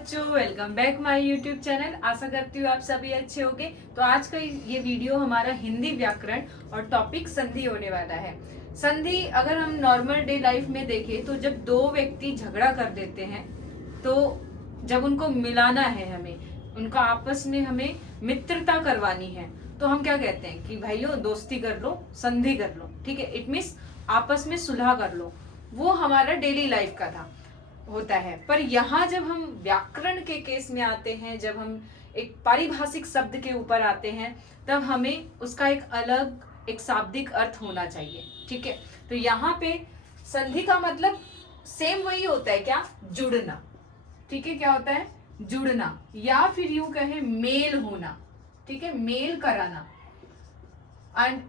बच्चों, welcome back my YouTube channel. आशा करती हूँ आप सभी अच्छे होंगे। तो आज का ये वीडियो हमारा हिंदी व्याकरण और टॉपिक संधि होने वाला है। संधि अगर हम नॉर्मल डे लाइफ में देखें तो जब दो व्यक्ति झगड़ा कर देते हैं तो जब उनको मिलाना है, हमें उनका आपस में हमें मित्रता करवानी है तो हम क्या कहते हैं कि भाइयों दोस्ती कर लो, संधि कर लो। ठीक है, इट मीन्स आपस में सुलह कर लो। वो हमारा डेली लाइफ का था होता है। पर यहाँ जब हम व्याकरण के केस में आते हैं, जब हम एक पारिभाषिक शब्द के ऊपर आते हैं, तब हमें उसका एक अलग एक शाब्दिक अर्थ होना चाहिए। ठीक है, तो यहाँ पे संधि का मतलब सेम वही होता है, क्या? जुड़ना। ठीक है, क्या होता है? जुड़ना, या फिर यूं कहें मेल होना। ठीक है, मेल कराना। एंड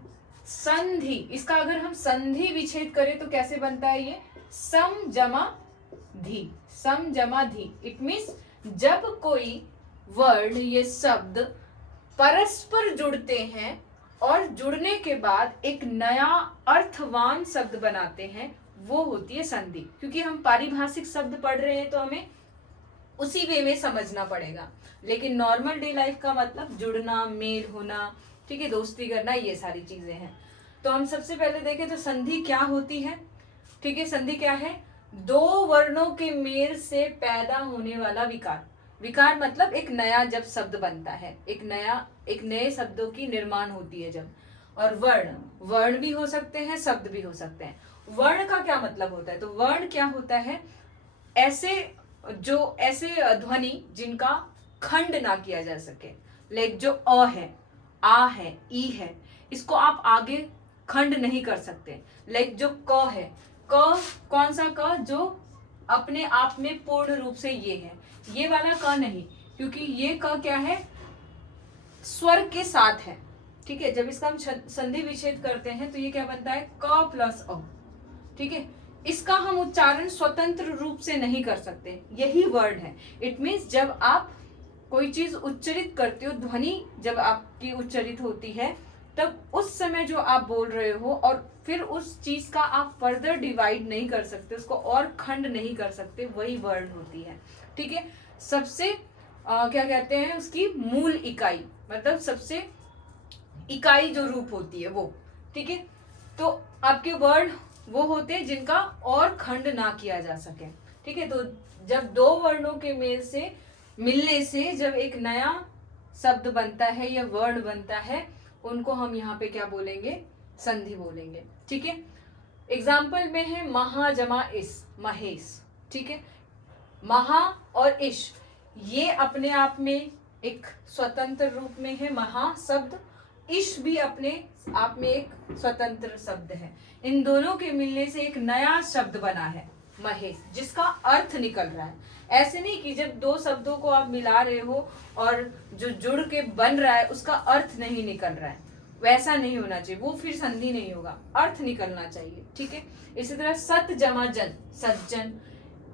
संधि, इसका अगर हम संधि विच्छेद करें तो कैसे बनता है? ये सम जमा धी, सम जमा धी। इट मीन्स जब कोई वर्ड, ये शब्द परस्पर जुड़ते हैं और जुड़ने के बाद एक नया अर्थवान शब्द बनाते हैं, वो होती है संधि। क्योंकि हम पारिभाषिक शब्द पढ़ रहे हैं तो हमें उसी वे में समझना पड़ेगा, लेकिन नॉर्मल डे लाइफ का मतलब जुड़ना, मेल होना, ठीक है, दोस्ती करना, ये सारी चीजें हैं। तो हम सबसे पहले देखें तो संधि क्या होती है। ठीक है, संधि क्या है? दो वर्णों के मेल से पैदा होने वाला विकार। विकार मतलब एक नया जब शब्द बनता है, एक नए शब्दों की निर्माण होती है जब। और वर्ण, वर्ण भी हो सकते हैं, शब्द भी हो सकते हैं। वर्ण का क्या मतलब होता है? तो वर्ण क्या होता है? ऐसे ध्वनि जिनका खंड ना किया जा सके। लाइक जो अ है, आ है, ई है, इसको आप आगे खंड नहीं कर सकते। लाइक जो क है, क कौन सा क? जो अपने आप में पूर्ण रूप से ये है, ये वाला क नहीं, क्योंकि ये क क्या है? स्वर के साथ है। ठीक है, जब इसका हम संधि विच्छेद करते हैं तो ये क्या बनता है? क प्लस अ। ठीक है, इसका हम उच्चारण स्वतंत्र रूप से नहीं कर सकते, यही वर्ड है। इट मीन्स जब आप कोई चीज उच्चरित करते हो, ध्वनि जब आपकी उच्चरित होती है, तब उस समय जो आप बोल रहे हो और फिर उस चीज का आप फर्दर डिवाइड नहीं कर सकते, उसको और खंड नहीं कर सकते, वही वर्ड होती है। ठीक है, सबसे क्या कहते हैं उसकी मूल इकाई, मतलब सबसे इकाई जो रूप होती है वो। ठीक है, तो आपके वर्ड वो होते हैं जिनका और खंड ना किया जा सके। ठीक है, तो जब दो वर्णों के मेल से मिलने से जब एक नया शब्द बनता है या वर्ड बनता है, उनको हम यहाँ पे क्या बोलेंगे? संधि बोलेंगे। ठीक है, एग्जाम्पल में है महा जमा इस, महेश। ठीक है, महा और इश, ये अपने आप में एक स्वतंत्र रूप में है महा शब्द, इश भी अपने आप में एक स्वतंत्र शब्द है। इन दोनों के मिलने से एक नया शब्द बना है महेश, जिसका अर्थ निकल रहा है। ऐसे नहीं कि जब दो शब्दों को आप मिला रहे हो और जो जुड़ के बन रहा है उसका अर्थ नहीं निकल रहा है, वैसा नहीं होना चाहिए, वो फिर संधि नहीं होगा, अर्थ निकलना चाहिए। ठीक है, इसी तरह सत जमा जन, सज्जन,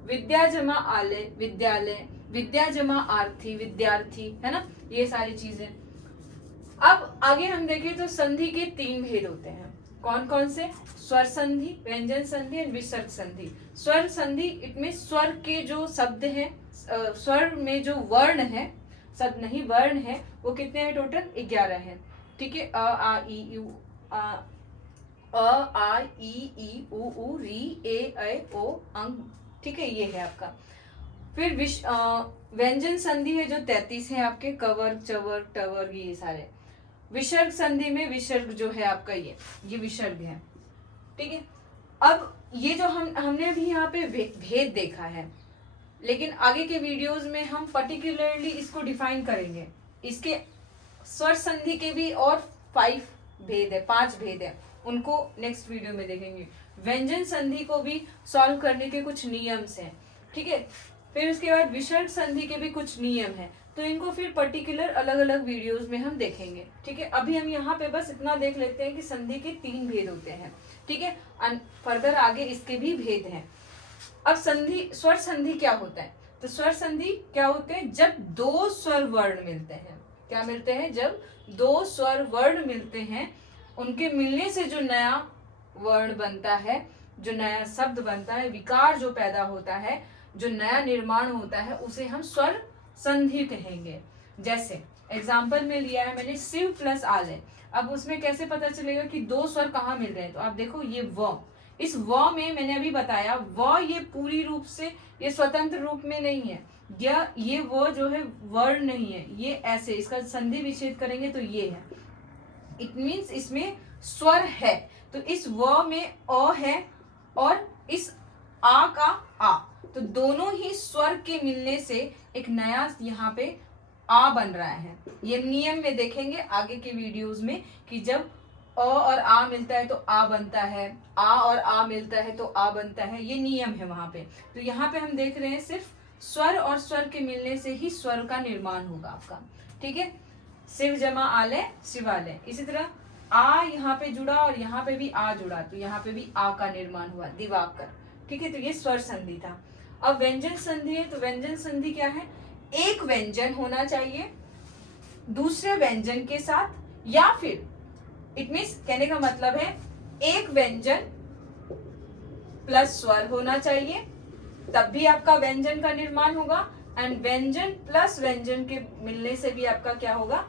विद्या जमा आलय, विद्यालय, विद्या जमा आर्थी, विद्यार्थी, है ना, ये सारी चीजें। अब आगे हम देखें तो संधि के तीन भेद होते हैं। कौन कौन से? स्वर संधि, व्यंजन संधि और विसर्ग संधि। स्वर संधि इट मीन स्वर के जो शब्द हैं, स्वर में जो वर्ण है, शब्द नहीं वर्ण है, वो कितने हैं? टोटल 11 हैं। ठीक है, अ आ ई यू, आ ई उ री ए ऐ ओ अंग। ठीक है, ये है आपका। फिर व्यंजन संधि है जो 33 है आपके, कवर, चवर, टवर, ये सारे। विसर्ग संधि में विसर्ग जो है आपका ये विसर्ग है। ठीक है, अब ये जो हमने भी यहाँ पे भेद देखा है, लेकिन आगे के वीडियोस में हम पर्टिकुलरली इसको डिफाइन करेंगे। इसके स्वर संधि के भी और 5 भेद है, 5 भेद है, उनको नेक्स्ट वीडियो में देखेंगे। व्यंजन संधि को भी सॉल्व करने के कुछ नियम्स हैं। ठीक है, फिर उसके बाद विसर्ग संधि के भी कुछ नियम हैं, तो इनको फिर पर्टिकुलर अलग अलग वीडियोस में हम देखेंगे। ठीक है, अभी हम यहाँ पे बस इतना देख लेते हैं कि संधि के 3 भेद होते हैं। ठीक है, फर्दर आगे इसके भी भेद हैं। अब संधि, स्वर संधि क्या होता है? तो स्वर संधि क्या होते हैं? जब दो स्वर वर्ण मिलते हैं। क्या मिलते हैं? जब दो स्वर वर्ण मिलते हैं, उनके मिलने से जो नया वर्ण बनता है, जो नया शब्द बनता है, विकार जो पैदा होता है, जो नया निर्माण होता है उसे हम स्वर संधि कहेंगे। जैसे एग्जाम्पल में लिया है मैंने शिव प्लस आलय। अब उसमें कैसे पता चलेगा कि दो स्वर कहाँ मिल रहे हैं? तो आप देखो ये व, इस व में मैंने अभी बताया व ये पूरी रूप से ये स्वतंत्र रूप में नहीं है, या ये वो जो है वर्ण नहीं है, ये ऐसे इसका संधि विच्छेद करेंगे तो ये है। इट मीन्स इसमें स्वर है, तो इस व में अ है और इस आ का आ, तो दोनों ही स्वर के मिलने से एक नया यहाँ पे आ बन रहा है। ये नियम में देखेंगे आगे के वीडियोस में कि जब अ और आ मिलता है तो आ बनता है, आ और आ मिलता है तो आ बनता है, ये नियम है वहां पे। तो यहाँ पे हम देख रहे हैं सिर्फ स्वर और स्वर के मिलने से ही स्वर का निर्माण होगा आपका, ठीक है। शिव जमा आलय शिवालय। इसी तरह आ यहाँ पे जुड़ा और यहाँ पे भी आ जुड़ा, तो यहाँ पे भी आ का निर्माण हुआ दिवाकर, ठीक है। तो ये स्वर संधि था। अब व्यंजन संधि है, तो व्यंजन संधि क्या है? एक व्यंजन होना चाहिए दूसरे व्यंजन के साथ, या फिर इट मीन्स कहने का मतलब है एक व्यंजन प्लस स्वर होना चाहिए, तब भी आपका व्यंजन का निर्माण होगा। एंड व्यंजन प्लस व्यंजन के मिलने से भी आपका क्या होगा?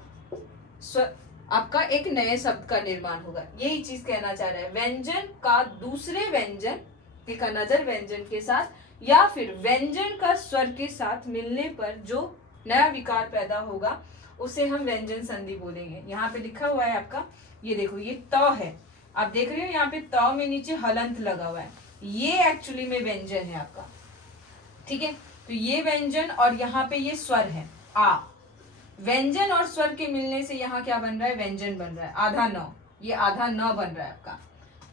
स्वर, आपका एक नए शब्द का निर्माण होगा। यही चीज कहना चाह रहा है, व्यंजन का दूसरे व्यंजन एक अनदर व्यंजन के साथ, या फिर व्यंजन का स्वर के साथ मिलने पर जो नया विकार पैदा होगा उसे हम व्यंजन संधि बोलेंगे। यहाँ पे लिखा हुआ है आपका, ये देखो ये त है, आप देख रहे हो यहाँ पे त में नीचे हलंत लगा हुआ है, ये एक्चुअली में व्यंजन है आपका, ठीक है। तो ये व्यंजन और यहाँ पे ये स्वर है आ, व्यंजन और स्वर के मिलने से यहाँ क्या बन रहा है? व्यंजन बन रहा है, आधा न, ये आधा न बन रहा है आपका,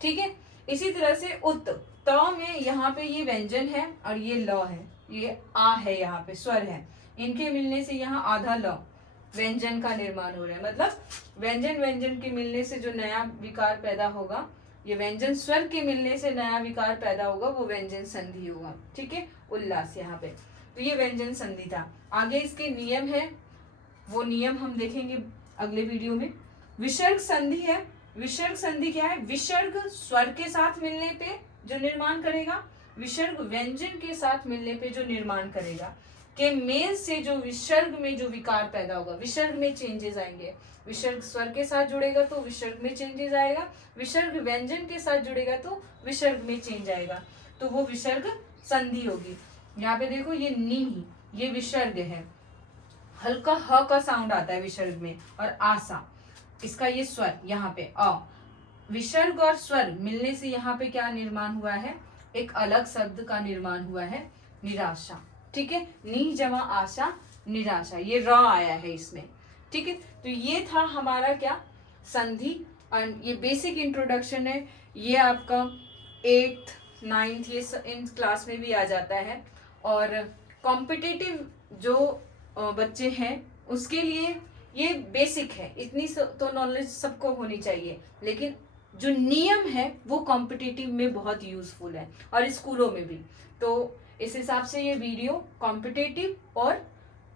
ठीक है। इसी तरह से उत, त में यहाँ पे ये व्यंजन है और ये ल है, ये आ है, यहाँ पे स्वर है, इनके मिलने से यहाँ आधा ल, व्यंजन का निर्माण हो रहा है। मतलब व्यंजन व्यंजन के मिलने से जो नया विकार पैदा होगा, ये व्यंजन स्वर के मिलने से नया विकार पैदा होगा, वो व्यंजन संधि होगा, ठीक है। उल्लास यहाँ पे, तो ये व्यंजन संधि था। आगे इसके नियम है, वो नियम हम देखेंगे अगले वीडियो में। विसर्ग संधि है। विसर्ग संधि क्या है? विसर्ग स्वर के साथ मिलने पे जो निर्माण करेगा, विसर्ग व्यंजन के साथ मिलने पे जो निर्माण करेगा, के मेल से जो विसर्ग में जो विकार पैदा होगा, विसर्ग में चेंजेस आएंगे। विसर्ग स्वर के साथ जुड़ेगा तो विसर्ग में चेंजेस आएगा, विसर्ग व्यंजन के साथ जुड़ेगा तो विसर्ग में चेंज आएगा, तो वो विसर्ग संधि होगी। यहाँ पे देखो ये नी, ये विसर्ग है, हल्का ह का साउंड आता है विसर्ग में, और आसा इसका ये स्वर यहाँ पे अ, विसर्ग और स्वर मिलने से यहाँ पे क्या निर्माण हुआ है? एक अलग शब्द का निर्माण हुआ है, निराशा, ठीक है। नी जमा आशा निराशा, ये र आया है इसमें, ठीक है। तो ये था हमारा क्या? संधि। एंड ये बेसिक इंट्रोडक्शन है, ये आपका 8th 9th ये इन क्लास में भी आ जाता है। और कॉम्पिटिटिव जो बच्चे हैं उसके लिए ये बेसिक है, इतनी तो नॉलेज सबको होनी चाहिए, लेकिन जो नियम है वो कॉम्पिटिटिव में बहुत यूजफुल है और स्कूलों में भी। तो इस हिसाब से ये वीडियो कॉम्पिटिटिव और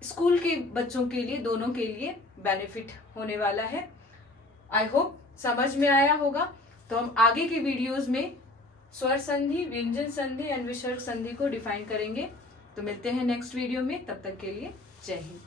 स्कूल के बच्चों के लिए, दोनों के लिए बेनिफिट होने वाला है। आई होप समझ में आया होगा। तो हम आगे के वीडियोस में स्वर संधि, व्यंजन संधि एंड विसर्ग संधि को डिफाइन करेंगे। तो मिलते हैं नेक्स्ट वीडियो में, तब तक के लिए जय हिंद।